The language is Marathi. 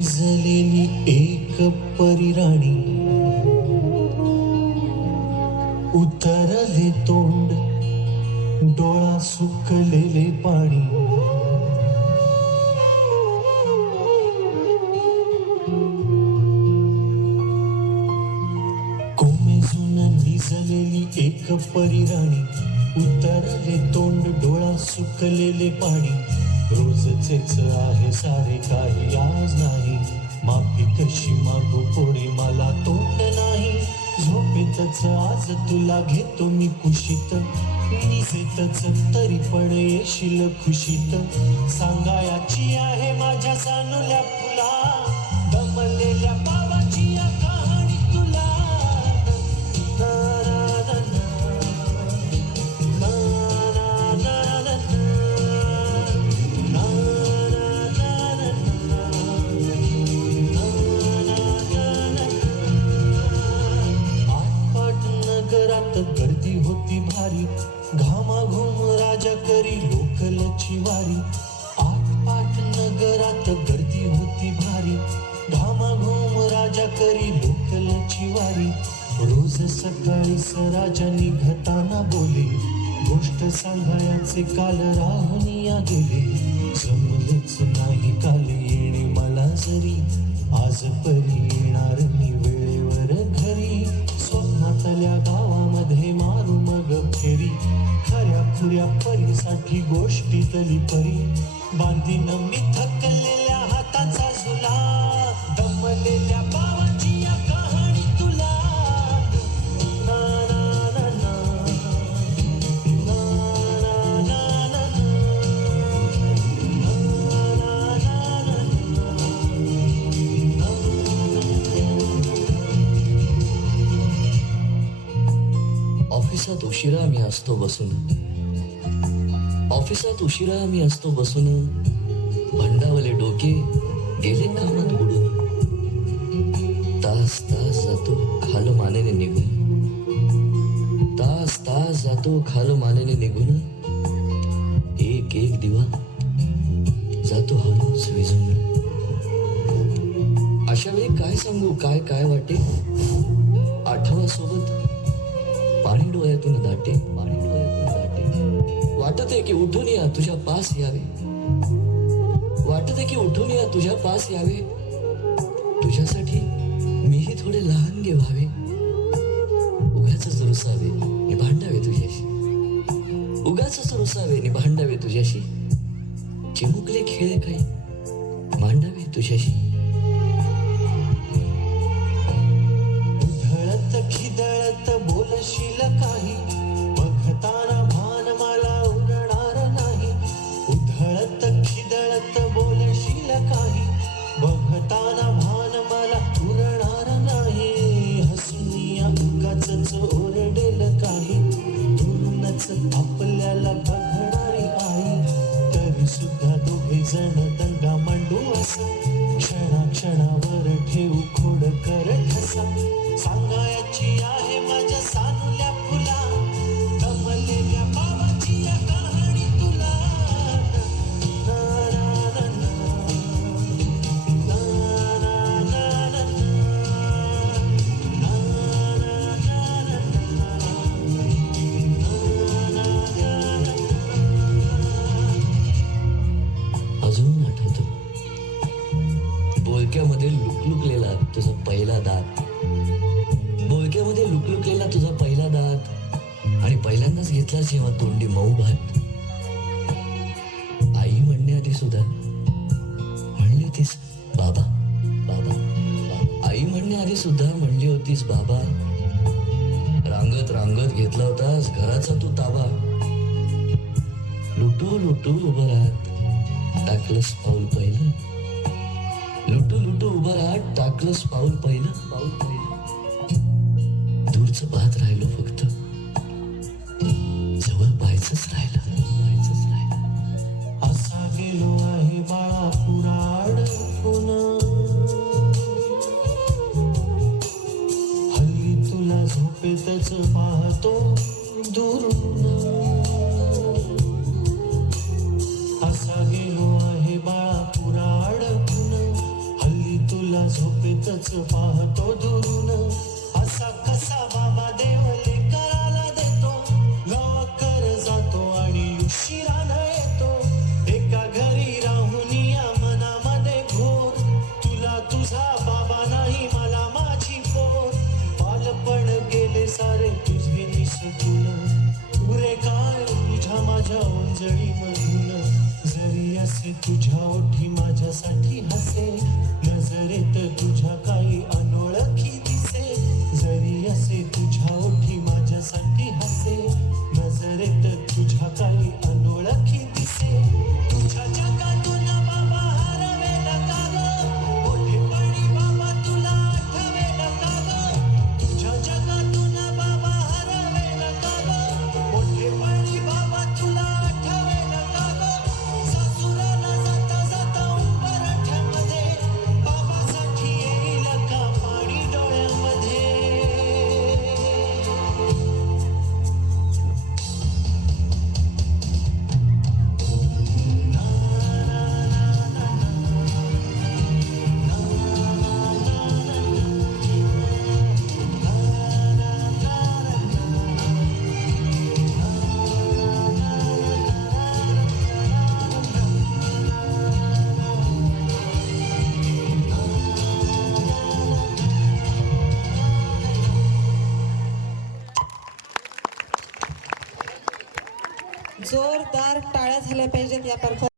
जलेली एक परिराणी उतरले तोंड डोळा सुकलेले पाणी कोमेजून निजलेली एक परिराणी उतरले तोंड डोळा सुकलेले पाणी रोजचेच आहे सारे काही आज नाही माफी कशी मागू पुढे मला तोंड नाही झोपेतच आज तुला घेतो मी कुशीत निसेतच तरी पण येशील खुशीत सांगायाची आहे माझ्या जाणूल्या फुला दमलेल्या पावाची या कहाणी तुला गर्दी होती भारी घामाघूम राजा करी लोकलची वारी आटपाट नगरात गर्दी होती भारी घामाघूम राजा करी लोकलची वारी रोज सकाळी राजा निघताना बोले गोष्ट सांगायचे काल राहुनिया गेले जमलेच नाही काल येणे मला जरी आज परी येणार मी वेळेवर घरी स्वप्नातल्या गावामध्ये मारू मग फेरी खऱ्या खुऱ्या परीसाठी गोष्टीतली परी बांधीन मी थकलेल्या हाताचा झुला दमलेल्या पावाची या कहाणी तुला ना ना ना ना ना ना ऑफिसात उशिरा मी असतो बसून भंडावले डोके गेले कामात बुडून तास तास जातो खाल मानेने निघून एक एक दिवा जातो हळूच विझून अशा वेळी काय सांगू काय काय वाटे आठवा सोबत पाणी डोळ्यातून दाटे वाटत आहे की उठून या तुझ्या पास यावे तुझ्यासाठी मीही थोडे लहानगे व्हावे उगाचच रुसावे नि भांडावे तुझ्याशी चिमुकले खेळ काही मांडावे तुझ्याशी उधळत खिदळत बोलशील काही बघताना भान मला उरणार नाही उधळत खिदळत बोलशील काही बघताना भान मला उरणार नाही हसुनिया उगाचच ओरडेल काही दुरूनच आपल्याला बघणारी आई तरी सुद्धा दोघे जण दंगा मांडू असा क्षणावर ठेवू खोड कर ठसा सांगायची आहे माझ्या सानुल्या फुला दमलेल्या पावाची या कहाणी तुला ना ना ना ना अजून आठवतं बोलक्यामध्ये लुकलुकलेला तुझा पहिला दात आणि पहिल्यांदाच घेतला जेव्हा तोंडी मऊ भात आई म्हणण्याआधी सुद्धा म्हणली होतीस बाबा म्हणली होतीस बाबा रांगत घेतला होतास घराचा तू ताबा लुटू उभं राहत टाकलंस पाऊल पहिलं टाकलंस पाऊल पहिलं दूरचं पाहत राहिलो फक्त जवळ पाहायचंच राहिलं असा गेलो आहे बाळा पुराड हल्ली तुला झोपेतच पाहतो दुरून असा गेलो आहे बाळा पुराड हल्ली झोपेतच पाहतो दुरून असा कसा बाबा देव लेकराला देतो लवकर जातो आणि उशिरानं येतो एका घरी राहून या मनामध्ये घोर तुला तुझा बाबा नाही मला माझी पोर बालपण गेले सारे तुझे निसटून उरे काय तुझ्या माझ्या ओंजळी मधून जरी असे तुझ्या ओठी माझ्यासाठी हसे नजरेत तुझ्या काही अनोळखी दिसे जरी असे तुझ्या ओठी माझ्यासाठी हसे नजरेत तुझ्या काही अनोळखी दिसे तुझ्या जगातून बाबा हरवेल का ग मोठेपणी बाबा तुला आठवेल का ग तुझ्या जगातून बाबा हरवेल का ग मोठेपणी बाबा तुला आठवेल का ग सासुराला जाता जाता उंबरठ्यामध्ये बाबासाठी येईल का पाणी डोळ्यामध्ये जोरदार टाळ्या झाल्या पाहिजेत या परफॉर्मन्स